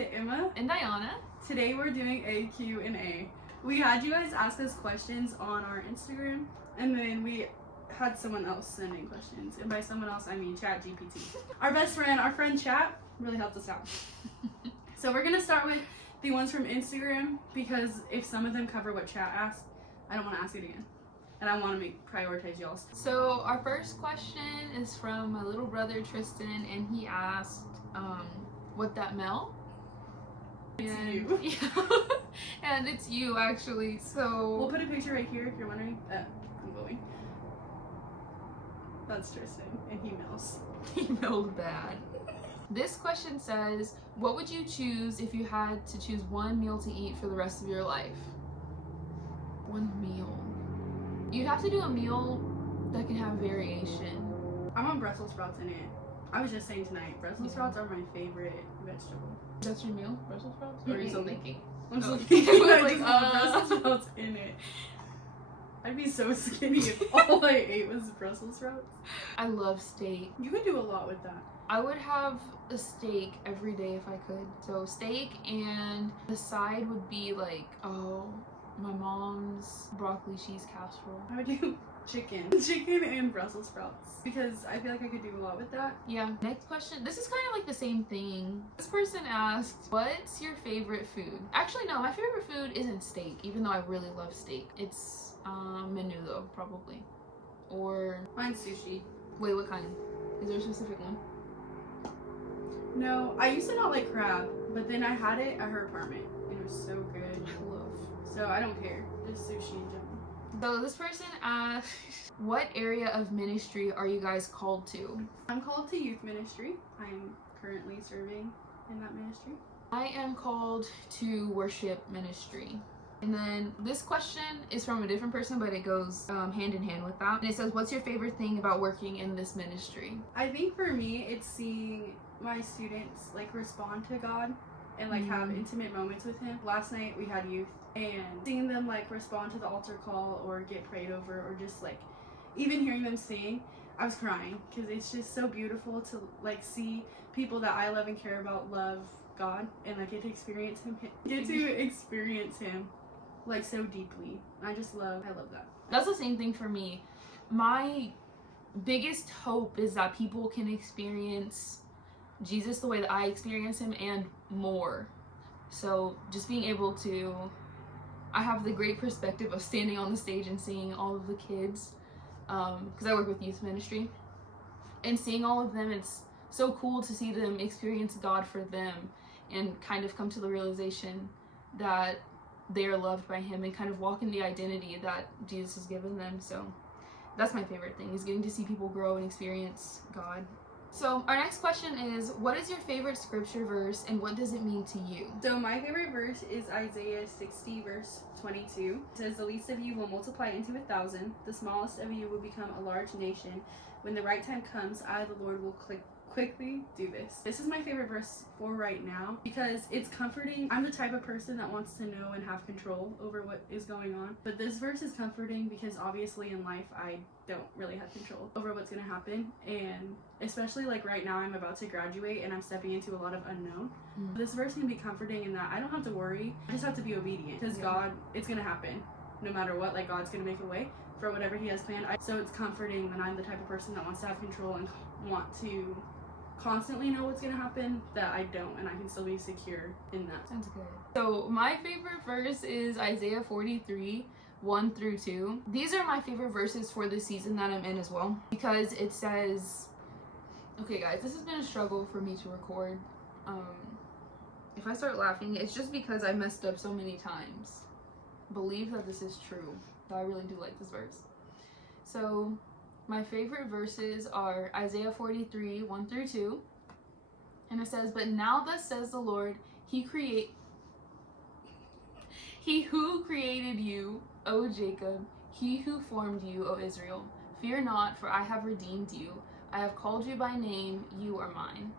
to Emma and Diana. Today we're doing a Q&A. We had you guys ask us questions on our Instagram, and then we had someone else send in questions. And by someone else, I mean ChatGPT. Our best friend, our friend Chat, really helped us out. So we're gonna start with the ones from Instagram, because if some of them cover what Chat asked, I don't want to ask it again. And I want to prioritize y'all's. So our first question is from my little brother Tristan, and he asked, what that Mel? It's And, you. Yeah. And it's you, actually. So We'll put a picture right here if you're wondering. I'm going. That's Tristan, and he melts. he knows bad. This question says, what would you choose if you had to choose one meal to eat for the rest of your life? One meal. You'd have to do a meal that can have variation. I want Brussels sprouts in it. I was just saying tonight, Brussels sprouts are my favorite vegetable. That's your meal, Brussels sprouts? Or are you still thinking? I'm still Oh. thinking. I Like, just want Brussels sprouts in it. I'd be so skinny if all I ate was Brussels sprouts. I love steak. You could do a lot with that. I would have a steak every day if I could. So steak, and the side would be like, my mom's broccoli cheese casserole. I would do chicken and Brussels sprouts, because I feel like I could do a lot with that. Yeah. Next question. This is kind of like the same thing. This person asked, what's your favorite food? Actually, no, my favorite food isn't steak, even though I really love steak. It's menudo, probably. Or Mine's sushi. wait, what kind? Is there a specific one? No, I used to not like crab, but then I had it at her apartment, and it was so good. I love. So I don't care. Just sushi in general. So this person asked, what area of ministry are you guys called to? I'm called to youth ministry. I'm currently serving in that ministry. I am called to worship ministry. And then this question is from a different person, but it goes hand in hand with that. And it says, what's your favorite thing about working in this ministry? I think for me, it's seeing my students like respond to God and like have intimate moments with Him. Last night we had youth, and seeing them like respond to the altar call or get prayed over, or just like even hearing them sing, I was crying, because it's just so beautiful to like see people that I love and care about love God, and like get to experience Him like so deeply. I love that. That's the same thing for me. My biggest hope is that people can experience Jesus the way that I experience Him, and more. So just being able to, I have the great perspective of standing on the stage and seeing all of the kids, because I work with youth ministry, and seeing all of them, it's so cool to see them experience God for them and kind of come to the realization that they are loved by Him and kind of walk in the identity that Jesus has given them. So that's my favorite thing, is getting to see people grow and experience God. So our next question is, what is your favorite scripture verse, and what does it mean to you? So my favorite verse is Isaiah 60 verse 22. It says, the least of you will multiply into 1,000. The smallest of you will become a large nation. When the right time comes, I, the Lord, will quickly do this. This is my favorite verse for right now, because it's comforting. I'm the type of person that wants to know and have control over what is going on. But this verse is comforting because obviously in life I don't really have control over what's going to happen. And especially like right now, I'm about to graduate and I'm stepping into a lot of unknown. This verse can be comforting in that I don't have to worry. I just have to be obedient, because God, it's going to happen no matter what. Like, God's going to make a way for whatever He has planned. So it's comforting that I'm the type of person that wants to have control and want to constantly know what's gonna happen, that I don't, and I can still be secure in that. Sounds good. So my favorite verse is Isaiah 43, 1 through 2. These are my favorite verses for the season that I'm in as well, because it says, okay guys, this has been a struggle for me to record. If I start laughing, it's just because I messed up so many times. Believe that this is true. So I really do like this verse. So my favorite verses are Isaiah 43, 1 through 2. And it says, but now thus says the Lord, He who created you, O Jacob, He who formed you, O Israel. Fear not, for I have redeemed you. I have called you by name, you are mine.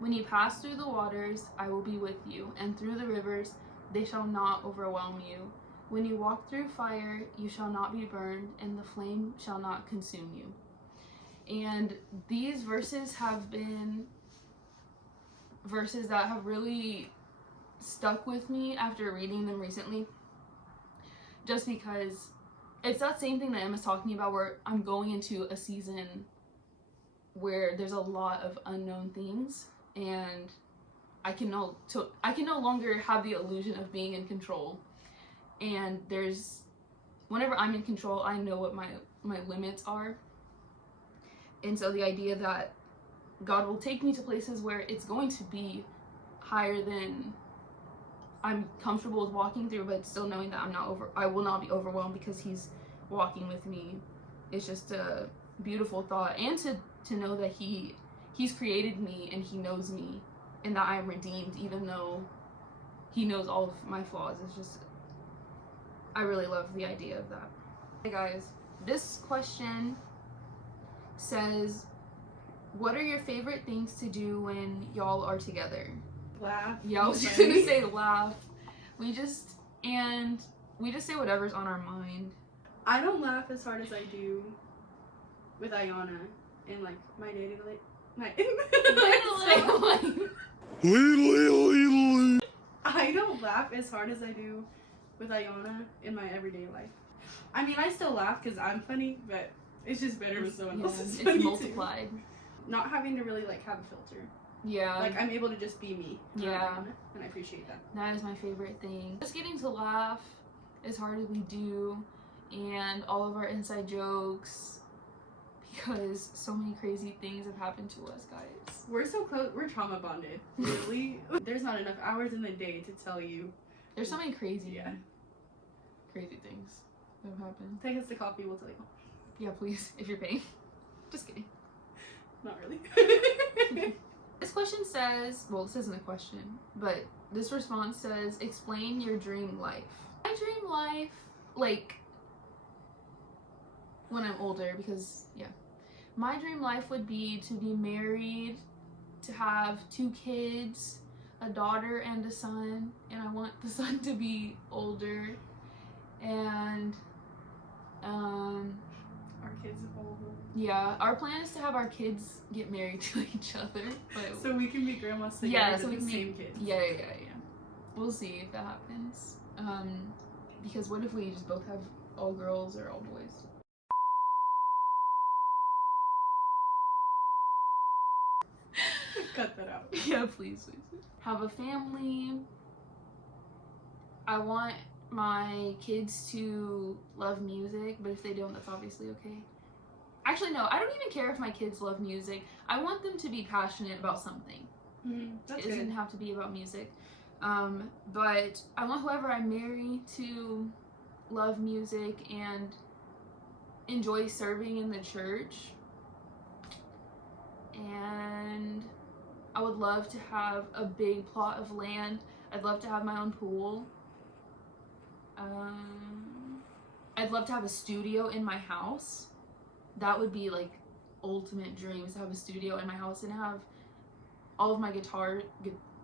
When you pass through the waters, I will be with you, and through the rivers, they shall not overwhelm you. When you walk through fire, you shall not be burned, and the flame shall not consume you. And these verses have been verses that have really stuck with me after reading them recently, just because it's that same thing that Emma's talking about, where I'm going into a season where there's a lot of unknown things, and I can no longer have the illusion of being in control. And whenever I'm in control, I know what my limits are. And so the idea that God will take me to places where it's going to be higher than I'm comfortable with walking through, but still knowing that I will not be overwhelmed because He's walking with me. It's just a beautiful thought, and to know that He's created me and He knows me, and that I am redeemed, even though He knows all of my flaws. It's just, I really love the idea of that. Hey guys, this question says, what are your favorite things to do when y'all are together? Laugh. Yeah, I was just gonna say laugh. We just say whatever's on our mind. I don't laugh as hard as I do with Ayana in like my dating life. I don't laugh as hard as I do with Ayana in my everyday life. I mean, I still laugh because I'm funny, but it's just better when someone else is funny. It's multiplied. Too. Not having to really like have a filter. Yeah. Like I'm able to just be me. Yeah. And I appreciate that. That is my favorite thing. Just getting to laugh as hard as we do, and all of our inside jokes, because so many crazy things have happened to us, guys. We're so close. We're trauma bonded. Really. There's not enough hours in the day to tell you. There's so many crazy things that have happened. Take us to coffee, we'll tell you. Yeah, please, if you're paying. Just kidding. Not really. This question says, well, this isn't a question, but this response says, explain your dream life. My dream life, like, when I'm older, because, yeah. My dream life would be to be married, to have 2 kids, a daughter and a son, and I want the son to be older, and, our kids evolve. yeah, our plan is to have our kids get married to each other, but so we can be grandmas together. Yeah, so we the can same be kids. Yeah. We'll see if that happens. Because what if we just both have all girls or all boys? Cut that out. Yeah, please. Have a family. I want my kids to love music, but if they don't, that's obviously okay. Actually, no, I don't even care if my kids love music. I want them to be passionate about something. That's It doesn't have to be about music. But I want whoever I marry to love music and enjoy serving in the church. And I would love to have a big plot of land. I'd love to have my own pool. I'd love to have a studio in my house. That would be like ultimate dreams, to have a studio in my house and have all of my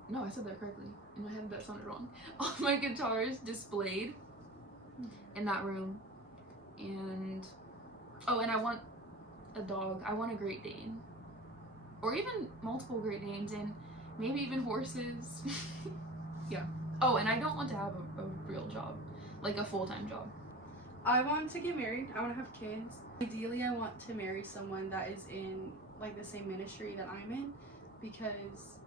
no, I said that correctly. In my head that sounded wrong. All of my guitars displayed in that room. And and I want a dog. I want a Great Dane. Or even multiple Great Danes, and maybe even horses. Yeah. Oh, and I don't want to have a real job, like a full-time job. I want to get married. I want to have kids. Ideally, I want to marry someone that is in like the same ministry that I'm in, because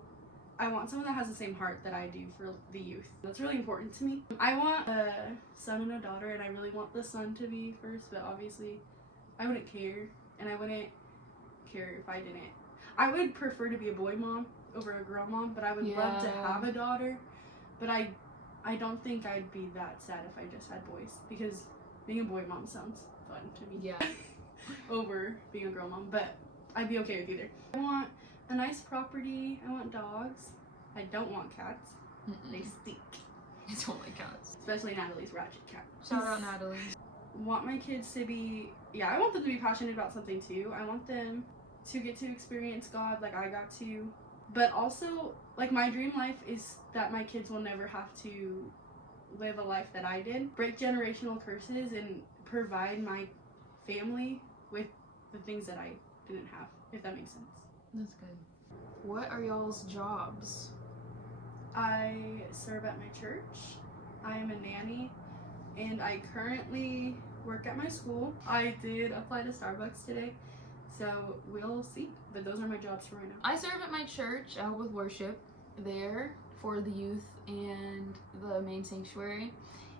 I want someone that has the same heart that I do for the youth. That's really important to me. I want a son and a daughter, and I really want the son to be first, but obviously I wouldn't care, and I wouldn't care if I didn't. I would prefer to be a boy mom over a girl mom, but I would love to have a daughter. But I don't think I'd be that sad if I just had boys, because being a boy mom sounds fun to me. Yeah. Over being a girl mom, but I'd be okay with either. I want a nice property. I want dogs. I don't want cats. They stink. I don't like cats. Especially Natalie's ratchet cat. Shout out Natalie. Want my kids to be, I want them to be passionate about something too. I want them to get to experience God like I got to. But also, like, my dream life is that my kids will never have to live a life that I did. Break generational curses and provide my family with the things that I didn't have, if that makes sense. That's good. What are y'all's jobs? I serve at my church. I am a nanny, and I currently work at my school. I did apply to Starbucks today, so we'll see. But those are my jobs for right now. I serve at my church. I help with worship there for the youth and the main sanctuary.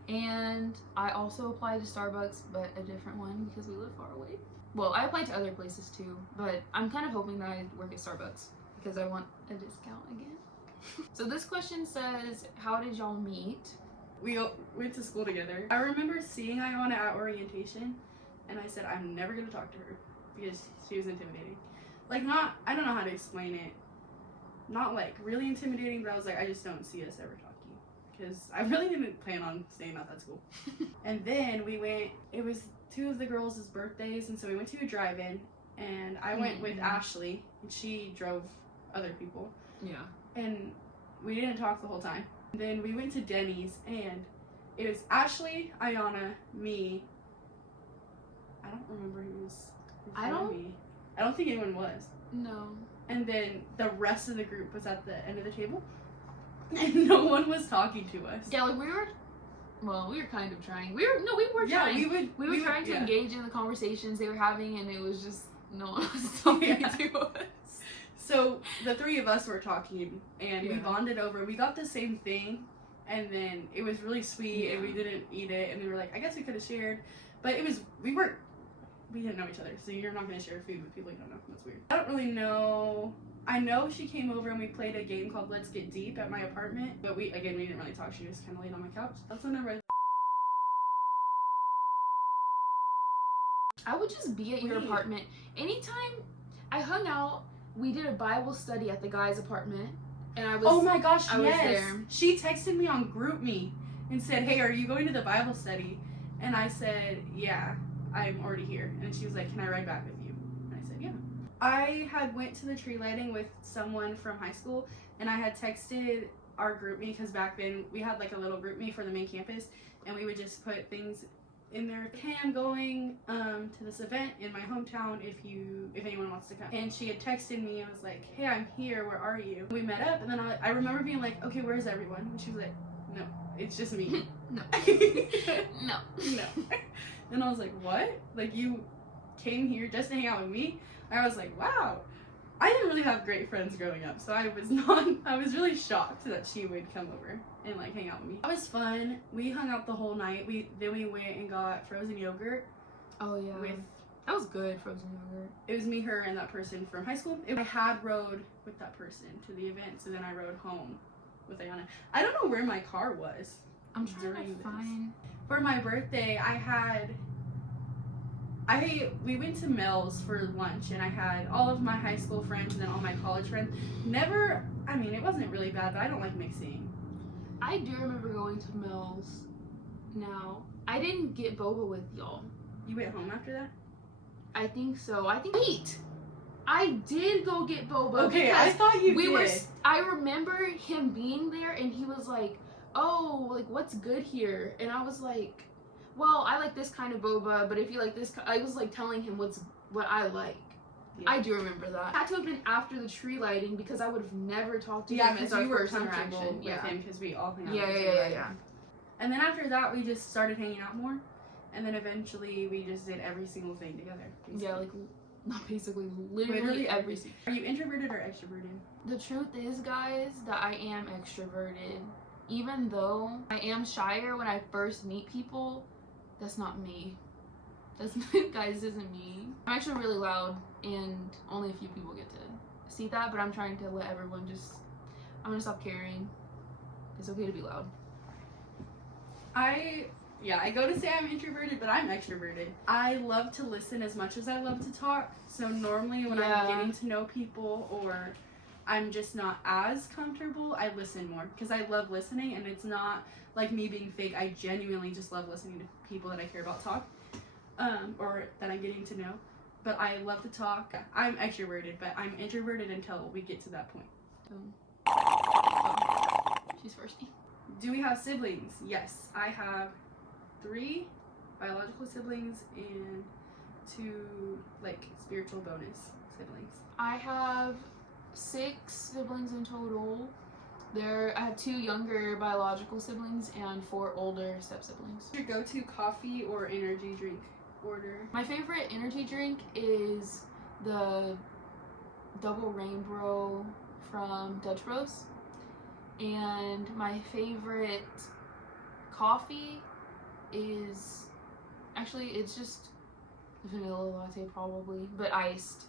And I also applied to Starbucks, but a different one because we live far away. Well, I applied to other places too, but I'm kind of hoping that I work at Starbucks because I want a discount again. So this question says, how did y'all meet? We went to school together. I remember seeing Iona at orientation, and I said, I'm never going to talk to her because she was intimidating. Like, I don't know how to explain it. Not like really intimidating, but I was like, I just don't see us ever talking. Because I really didn't plan on staying at that school. And then it was two of the girls' birthdays, and so we went to a drive-in, and I went with Ashley, and she drove other people. Yeah. And we didn't talk the whole time. And then we went to Denny's, and it was Ashley, Iona, me. I don't remember who was in front of me. I don't think anyone was. No. And then the rest of the group was at the end of the table. And no one was talking to us. Yeah, like we were kind of trying. We were Yeah, trying. We were trying to yeah. engage in the conversations they were having, and it was just no one was talking to us. So the three of us were talking, and we Yeah. bonded over. We got the same thing, and then it was really sweet, and we Yeah. didn't eat it, and we were like, I guess we could have shared, but we didn't know each other, so you're not going to share food with people you don't know. That's weird. I don't really know. I know she came over and we played a game called Let's Get Deep at my apartment, but we didn't really talk. She was kind of laid on my couch. That's the number. I would just be at your apartment. Anytime I hung out, we did a Bible study at the guy's apartment, and I was. Oh my gosh, I was yes. there. She texted me on GroupMe and said, hey, are you going to the Bible study? And I said, yeah, I'm already here. And she was like, can I ride back with you? And I said, yeah. I had went to the tree lighting with someone from high school, and I had texted our GroupMe because back then we had like a little GroupMe for the main campus, and we would just put things in there. Hey, I'm going to this event in my hometown if anyone wants to come. And she had texted me and was like, hey, I'm here, where are you? We met up, and then I remember being like, okay, where's everyone? And she was like, no, it's just me. No. No. No. And I was like, what? Like, you came here just to hang out with me? And I was like, wow. I didn't really have great friends growing up, so I was really shocked that she would come over and like hang out with me. That was fun. We hung out the whole night. Then we went and got frozen yogurt. Oh yeah. That was good, frozen yogurt. It was me, her, and that person from high school. I had rode with that person to the event, so then I rode home with Ayana. I don't know where my car was. I'm trying during to find. For my birthday, we went to Mel's for lunch, and I had all of my high school friends and then all my college friends. It wasn't really bad, but I don't like mixing. I do remember going to Mel's. Now, I didn't get boba with y'all. You went home after that? I think so. Wait! I did go get boba. Okay, I thought you did. I remember him being there, and he was like, oh, like, what's good here? And I was like, well, I like this kind of boba, but if you like this, I was like telling him what I like. Yeah. I do remember that. It had to have been after the tree lighting because I would have never talked to him as our first interaction. With him because we all hung out. Yeah. And then after that, we just started hanging out more, and then eventually we just did every single thing together. Basically. Yeah, like not basically, literally everything. Are you introverted or extroverted? The truth is, guys, that I am extroverted. Even though I am shyer when I first meet people, that's not me. Guys, this isn't me. I'm actually really loud, and only a few people get to see that, but I'm trying to let everyone I'm gonna stop caring. It's okay to be loud. I go to say I'm introverted, but I'm extroverted. I love to listen as much as I love to talk. So normally when I'm getting to know people or I'm just not as comfortable, I listen more because I love listening, and it's not like me being fake. I genuinely just love listening to people that I care about talk, or that I'm getting to know. But I love to talk. I'm extroverted, but I'm introverted until we get to that point. She's thirsty. Do we have siblings? Yes, I have 3 biological siblings and 2 like spiritual bonus siblings. I have 6 siblings in total. I have 2 younger biological siblings and 4 older step siblings. Your go-to coffee or energy drink order? My favorite energy drink is the Double Rainbow from Dutch Bros. And my favorite coffee is actually, it's just vanilla latte probably, but iced.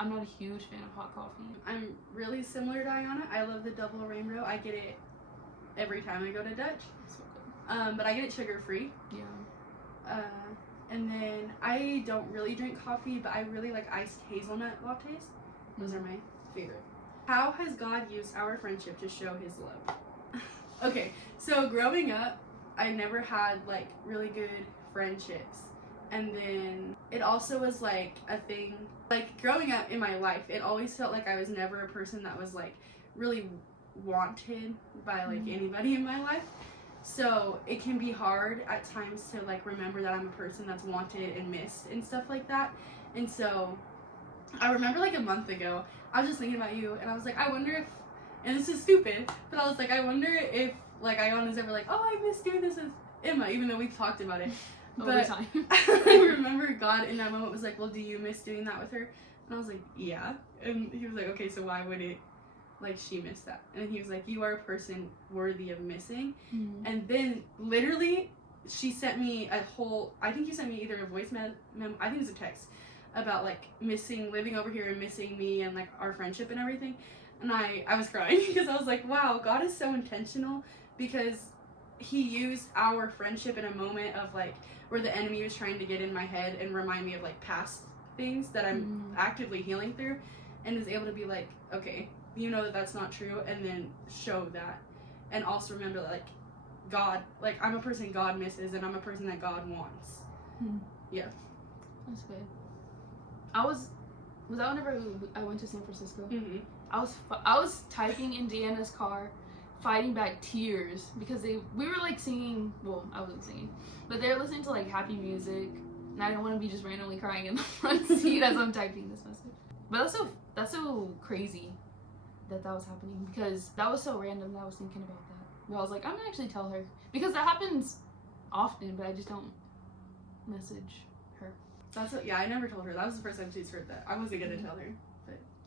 I'm not a huge fan of hot coffee. I'm really similar to Ayana. I love the Double Rainbow. I get it every time I go to Dutch. It's so good. But I get it sugar-free. Yeah. And then I don't really drink coffee, but I really like iced hazelnut lattes. Those are my favorite. How has God used our friendship to show his love? Okay, so growing up, I never had like really good friendships. And then it also was like a thing, like growing up in my life, it always felt like I was never a person that was like really wanted by like anybody in my life. So it can be hard at times to like remember that I'm a person that's wanted and missed and stuff like that. And so I remember like a month ago, I was just thinking about you and I was like, I wonder if, and this is stupid, but I was like, I wonder if like Ayana's ever like, oh, I miss doing this with Emma, even though we've talked about it. Over time. I remember God in that moment was like, well, do you miss doing that with her? And I was like, yeah. And he was like, okay, so why would it, like, she missed that? And he was like, you are a person worthy of missing. And then literally she sent me a whole, I think you sent me either a voice I think it was a text about like missing, living over here and missing me and like our friendship and everything. And I was crying because I was like, wow, God is so intentional, because he used our friendship in a moment of like where the enemy was trying to get in my head and remind me of like past things that I'm actively healing through, and is able to be like, okay, you know that that's not true, and then show that, and also remember that like God, like I'm a person God misses and I'm a person that God wants. Yeah, that's good. Was that whenever I went to San Francisco? I was typing in Deanna's car, fighting back tears because we were like singing, well, I wasn't singing, but they were listening to like happy music, and I didn't want to be just randomly crying in the front seat as I'm typing this message. But that's so crazy that was happening, because that was so random that I was thinking about that. But I was like, I'm gonna actually tell her, because that happens often, but I just don't message her. Yeah, I never told her. That was the first time she's heard that. I wasn't gonna tell her.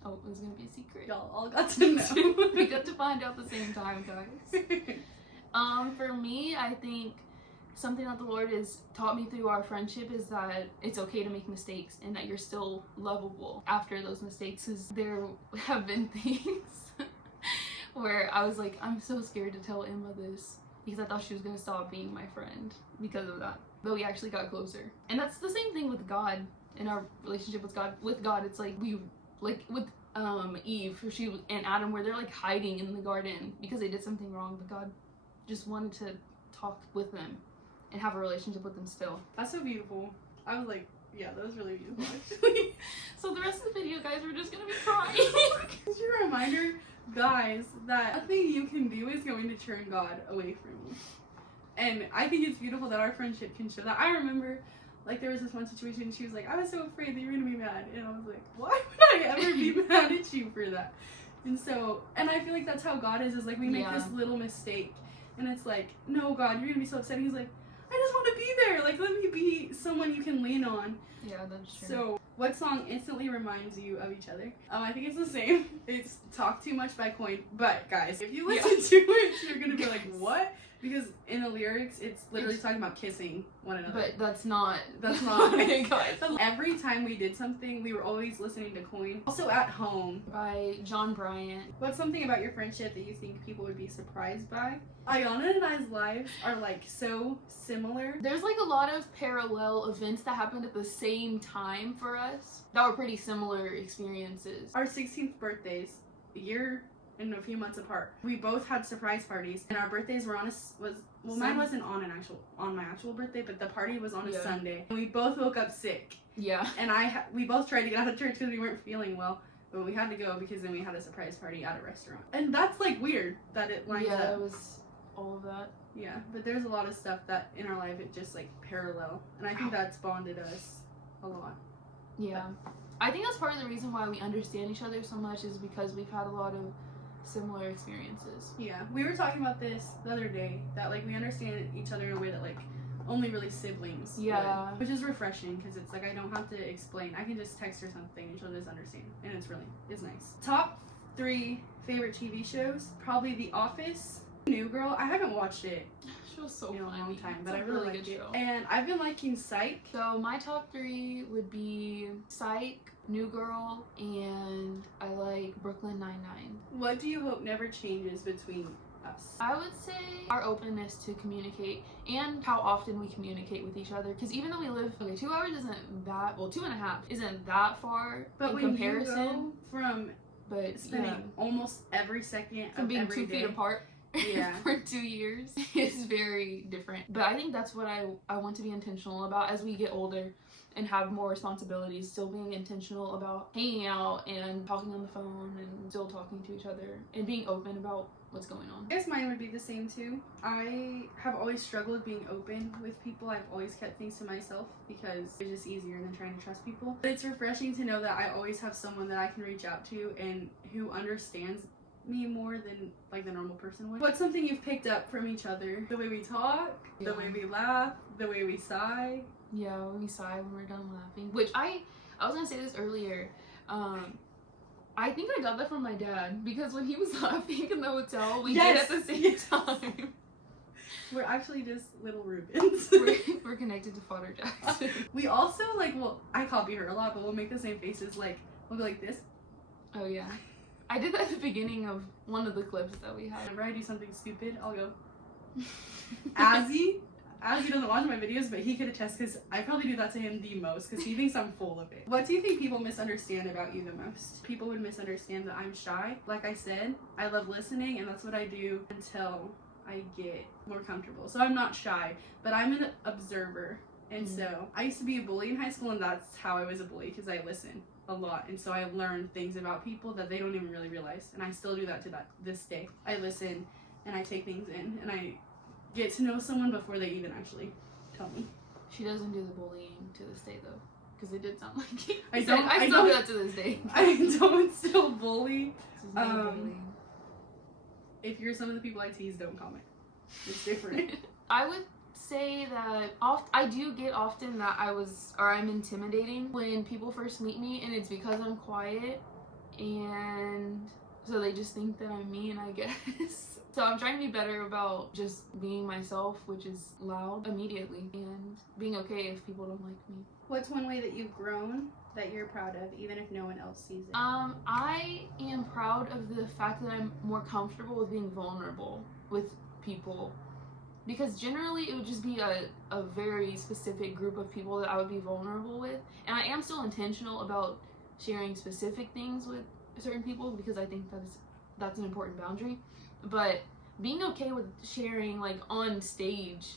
Oh, it was gonna be a secret. Y'all all got to know. We got to find out at the same time, guys. For me, I think something that the Lord has taught me through our friendship is that it's okay to make mistakes and that you're still lovable after those mistakes. Because there have been things where I was like, I'm so scared to tell Emma this, because I thought she was gonna stop being my friend because of that. But we actually got closer. And that's the same thing with God, in our relationship with God. With God, it's like with Eve and Adam, where they're like hiding in the garden because they did something wrong, but God just wanted to talk with them and have a relationship with them still. That's so beautiful. I was like, yeah, that was really beautiful actually. So the rest of the video, guys, we're just gonna be crying. Just a reminder, guys, that nothing you can do is going to turn God away from you. And I think it's beautiful that our friendship can show that. I remember, like, there was this one situation, she was like, I was so afraid that you were gonna be mad. And I was like, why would I ever be mad at you for that? And so, and I feel like that's how God is like, we make this little mistake, and it's like, no, God, you're gonna be so upset. And he's like, I just want to be there. Like, let me be someone you can lean on. Yeah, that's true. So, what song instantly reminds you of each other? I think it's the same. It's Talk Too Much by Coin. But, guys, if you listen to it, you're gonna be like, what? Because in the lyrics, it's literally talking about kissing one another. But that's not. Okay, guys. Every time we did something, we were always listening to Coin. Also at Home by John Bryant. What's something about your friendship that you think people would be surprised by? Ayana and I's lives are like so similar. There's like a lot of parallel events that happened at the same time for us that were pretty similar experiences. Our 16th birthdays, a year and a few months apart. We both had surprise parties, and our birthdays were mine wasn't on my actual birthday, but the party was on a Sunday. And we both woke up sick. Yeah. And we both tried to get out of church because we weren't feeling well, but we had to go because then we had a surprise party at a restaurant. And that's like weird that it lines up. Yeah, it was all of that. Yeah, but there's a lot of stuff that in our life it just like parallel, and I think that's bonded us a lot. Yeah. I think that's part of the reason why we understand each other so much, is because we've had a lot of similar experiences. Yeah, we were talking about this the other day, that like we understand each other in a way that like only really siblings Yeah. would, which is refreshing because it's like I don't have to explain. I can just text her something and she'll just understand, and it's nice. Top 3 favorite TV shows, probably The Office, New Girl. I haven't watched it She was so in a funny. long time, It's but a I really liked good it. show. And I've been liking Psych. So my top 3 would be Psych, New Girl, and I like Brooklyn Nine-Nine. What do you hope never changes between us? I would say our openness to communicate and how often we communicate with each other. Because even though we live, 2 hours isn't that, well, 2.5 isn't that far But in when comparison. you go from But spending yeah, almost every second from of being every 2 day feet apart Yeah. for 2 years is very different. But I think that's what I want to be intentional about as we get older and have more responsibilities, still being intentional about hanging out and talking on the phone and still talking to each other and being open about what's going on. I guess mine would be the same too. I have always struggled being open with people. I've always kept things to myself because it's just easier than trying to trust people. But it's refreshing to know that I always have someone that I can reach out to and who understands me more than like the normal person would. What's something you've picked up from each other? The way we talk, the way we laugh, the way we sigh. Yeah, we sigh when we're done laughing. Which I was gonna say this earlier. I think I got that from my dad because when he was laughing in the hotel, we did at the same time. We're actually just little Rubens. we're connected to Father Jackson. We also I copy her a lot, but we'll make the same faces. Like we'll go like this. Oh yeah, I did that at the beginning of one of the clips that we had. Whenever I do something stupid, I'll go. Azzy doesn't watch my videos, but he could attest because I probably do that to him the most because he thinks I'm full of it. What do you think people misunderstand about you the most? People would misunderstand that I'm shy. Like I said, I love listening and that's what I do until I get more comfortable. So I'm not shy, but I'm an observer. And so I used to be a bully in high school and that's how I was a bully because I listen a lot. And so I learned things about people that they don't even really realize. And I still do that to this day. I listen and I take things in and I get to know someone before they even actually tell me. She doesn't do the bullying to this day though, because it did sound like it. I still do that to this day. I don't still bully. This is no bullying. If you're some of the people I tease, don't comment. It's different. I would say that I do get often that I'm intimidating when people first meet me, and it's because I'm quiet, and so they just think that I'm mean, I guess. So I'm trying to be better about just being myself, which is loud immediately, and being okay if people don't like me. What's one way that you've grown that you're proud of, even if no one else sees it? I am proud of the fact that I'm more comfortable with being vulnerable with people, because generally it would just be a very specific group of people that I would be vulnerable with, and I am still intentional about sharing specific things with certain people because I think that's an important boundary. But being okay with sharing, like on stage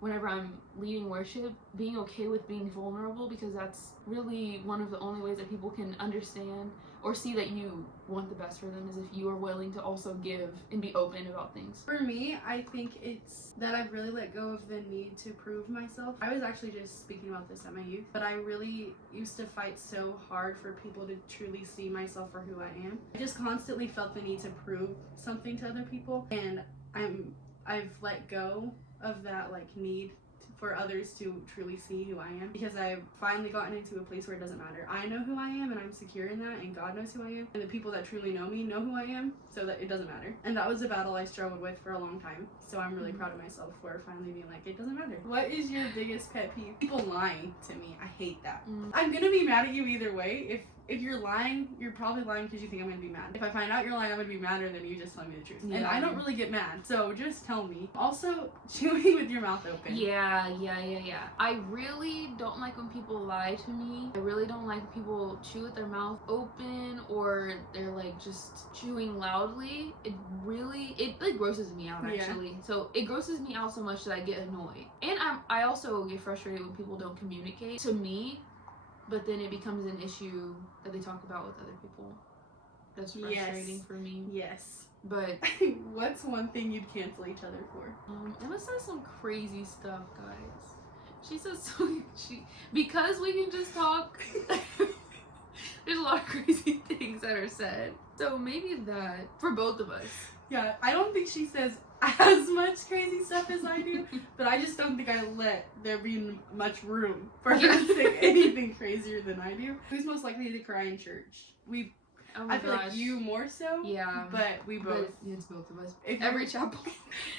whenever I'm leading worship, being okay with being vulnerable, because that's really one of the only ways that people can understand or see that you want the best for them, is if you are willing to also give and be open about things. For me, I think it's that I've really let go of the need to prove myself. I was actually just speaking about this at my youth, but I really used to fight so hard for people to truly see myself for who I am. I just constantly felt the need to prove something to other people, and I've let go of that need for others to truly see who I am, because I've finally gotten into a place where it doesn't matter. I know who I am and I'm secure in that, and God knows who I am, and the people that truly know me know who I am, so that it doesn't matter. And that was a battle I struggled with for a long time, so I'm really proud of myself for finally being like, it doesn't matter. What is your biggest pet peeve? People lying to me. I hate that. I'm gonna be mad at you either way. If you're lying, you're probably lying because you think I'm gonna be mad. If I find out you're lying, I'm gonna be madder than you just telling me the truth. Yeah. And I don't really get mad, so just tell me. Also, chewing with your mouth open. Yeah. I really don't like when people lie to me. I really don't like when people chew with their mouth open, or they're just chewing loudly. It grosses me out, actually. Yeah. So it grosses me out so much that I get annoyed. And I also get frustrated when people don't communicate to me, but then it becomes an issue that they talk about with other people. That's frustrating for me. Yes. But what's one thing you'd cancel each other for? Emma says some crazy stuff, guys. She says because we can just talk. There's a lot of crazy things that are said. So maybe that for both of us. Yeah, I don't think she says as much crazy stuff as I do, but I just don't think I let there be much room for her to say anything crazier than I do. Who's most likely to cry in church? I feel like you more so. Yeah. But we both. But it's both of us. If Every chapel.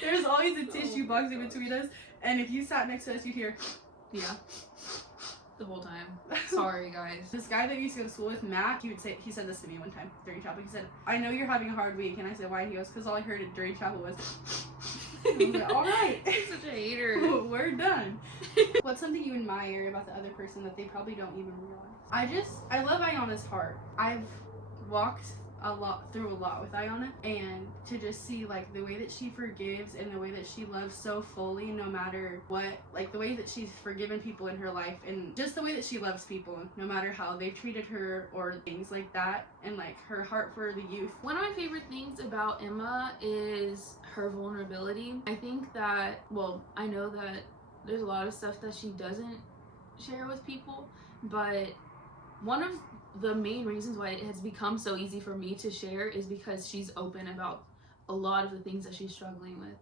There's always a tissue box in between us, and if you sat next to us, you'd hear. Yeah. The whole time. Sorry, guys. This guy that we used to go to school with, Matt, he said this to me one time during chapel. He said, "I know you're having a hard week," and I said, "Why?" He goes, "Because all I heard during chapel was." I was like, all right. He's such a hater. We're done. What's something you admire about the other person that they probably don't even realize? I love Ayana's heart. I've walked through a lot with Ayana, and to just see like the way that she forgives and the way that she loves so fully no matter what, like the way that she's forgiven people in her life and just the way that she loves people no matter how they've treated her or things like that, and like her heart for the youth. One of my favorite things about Emma is her vulnerability. I think that, well, I know that there's a lot of stuff that she doesn't share with people, but one of the main reasons why it has become so easy for me to share is because she's open about a lot of the things that she's struggling with.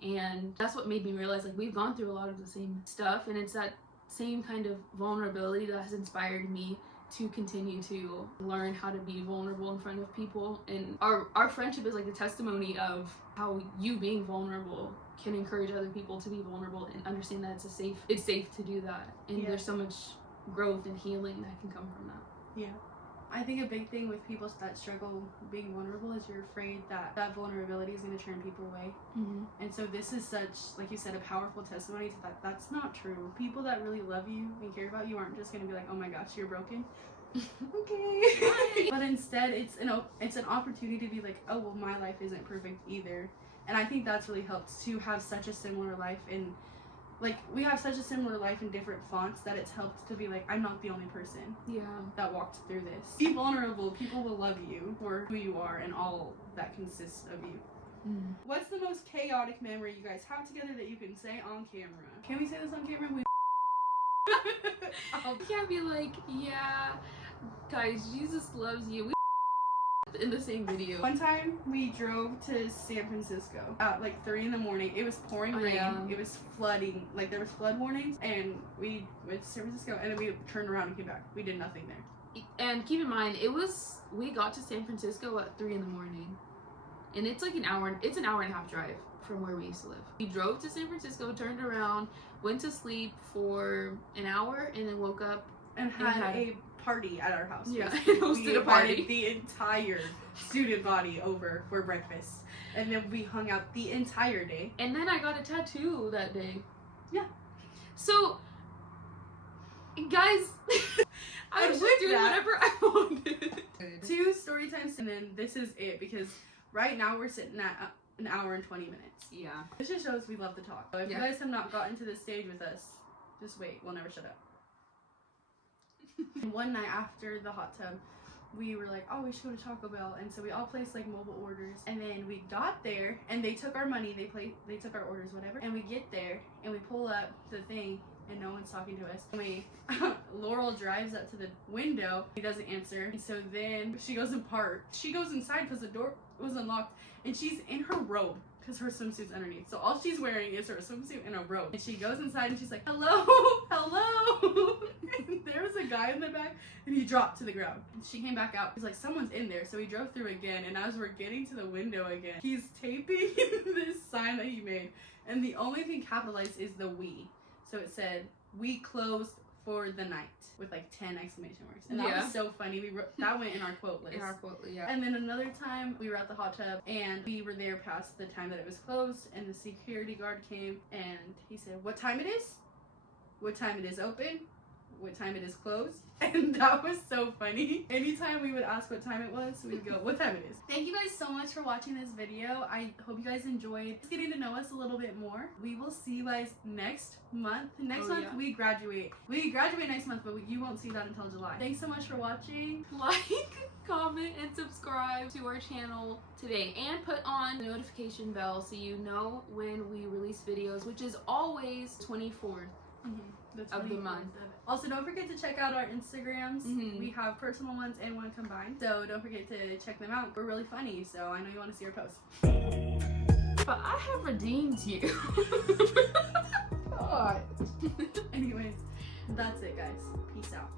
And that's what made me realize, like, we've gone through a lot of the same stuff, and it's that same kind of vulnerability that has inspired me to continue to learn how to be vulnerable in front of people. And our friendship is like a testimony of how you being vulnerable can encourage other people to be vulnerable and understand that it's safe to do that. And there's so much growth and healing that can come from that. Yeah. I think a big thing with people that struggle being vulnerable is you're afraid that that vulnerability is going to turn people away. Mm-hmm. And so this is such, like you said, a powerful testimony to that. That's not true. People that really love you and care about you aren't just going to be like, oh my gosh, you're broken. Okay. But instead, it's an opportunity to be like, oh, well, my life isn't perfect either. And I think that's really helped to have such a similar life in, like, we have such a similar life in different fonts that it's helped to be like, I'm not the only person that walked through this. Be vulnerable. People will love you for who you are and all that consists of you. Mm. What's the most chaotic memory you guys have together that you can say on camera? Can we say this on camera? Yeah, be like, yeah, guys, Jesus loves you. We in the same video. One time we drove to San Francisco at like 3 in the morning. It was pouring rain. Yeah. It was flooding. Like there was flood warnings, and we went to San Francisco, and then we turned around and came back. We did nothing there. And keep in mind, we got to San Francisco at 3 in the morning, and it's like an hour and a half drive from where we used to live. We drove to San Francisco, turned around, went to sleep for an hour, and then woke up and had a party at our house. Yeah, hosted a party. The entire student body over for breakfast, and then we hung out the entire day. And then I got a tattoo that day. Yeah. So, guys, I was just doing whatever I wanted. 2 story times, and then this is it, because right now we're sitting at an hour and 20 minutes. Yeah. This just shows we love to talk. So if you guys have not gotten to this stage with us, just wait. We'll never shut up. One night after the hot tub, we were like, oh, we should go to Taco Bell, and so we all placed like mobile orders, and then we got there and they took our money, they took our orders, whatever, and we get there and we pull up the thing and no one's talking to us, and Laurel drives up to the window. He doesn't answer, and so then she goes inside because the door was unlocked, and she's in her robe because her swimsuit's underneath, so all she's wearing is her swimsuit and a robe, and she goes inside and she's like, hello. And there was a guy in the back, and he dropped to the ground. And she came back out. He's like, someone's in there. So we drove through again, and as we're getting to the window again, he's taping this sign that he made, and the only thing capitalized is the we. So it said, we closed for the night, with like 10 exclamation marks. And that was so funny. That went in our quote list. And then another time we were at the hot tub, and we were there past the time that it was closed, and the security guard came and he said, what time it is? What time it is open? What time it is closed? And that was so funny. Anytime we would ask what time it was, we would go, what time it is? Thank you guys so much for watching this video. I hope you guys enjoyed getting to know us a little bit more. We will see you guys next month. Next month we graduate. We graduate next month, but you won't see that until July. Thanks so much for watching. Like, comment, and subscribe to our channel today, and put on the notification bell so you know when we release videos, which is always 24th The of the 24th month. Also, don't forget to check out our Instagrams. Mhm. We have personal ones and one combined. So don't forget to check them out. We're really funny, so I know you want to see our posts. But I have redeemed you. God. Anyways, that's it, guys. Peace out.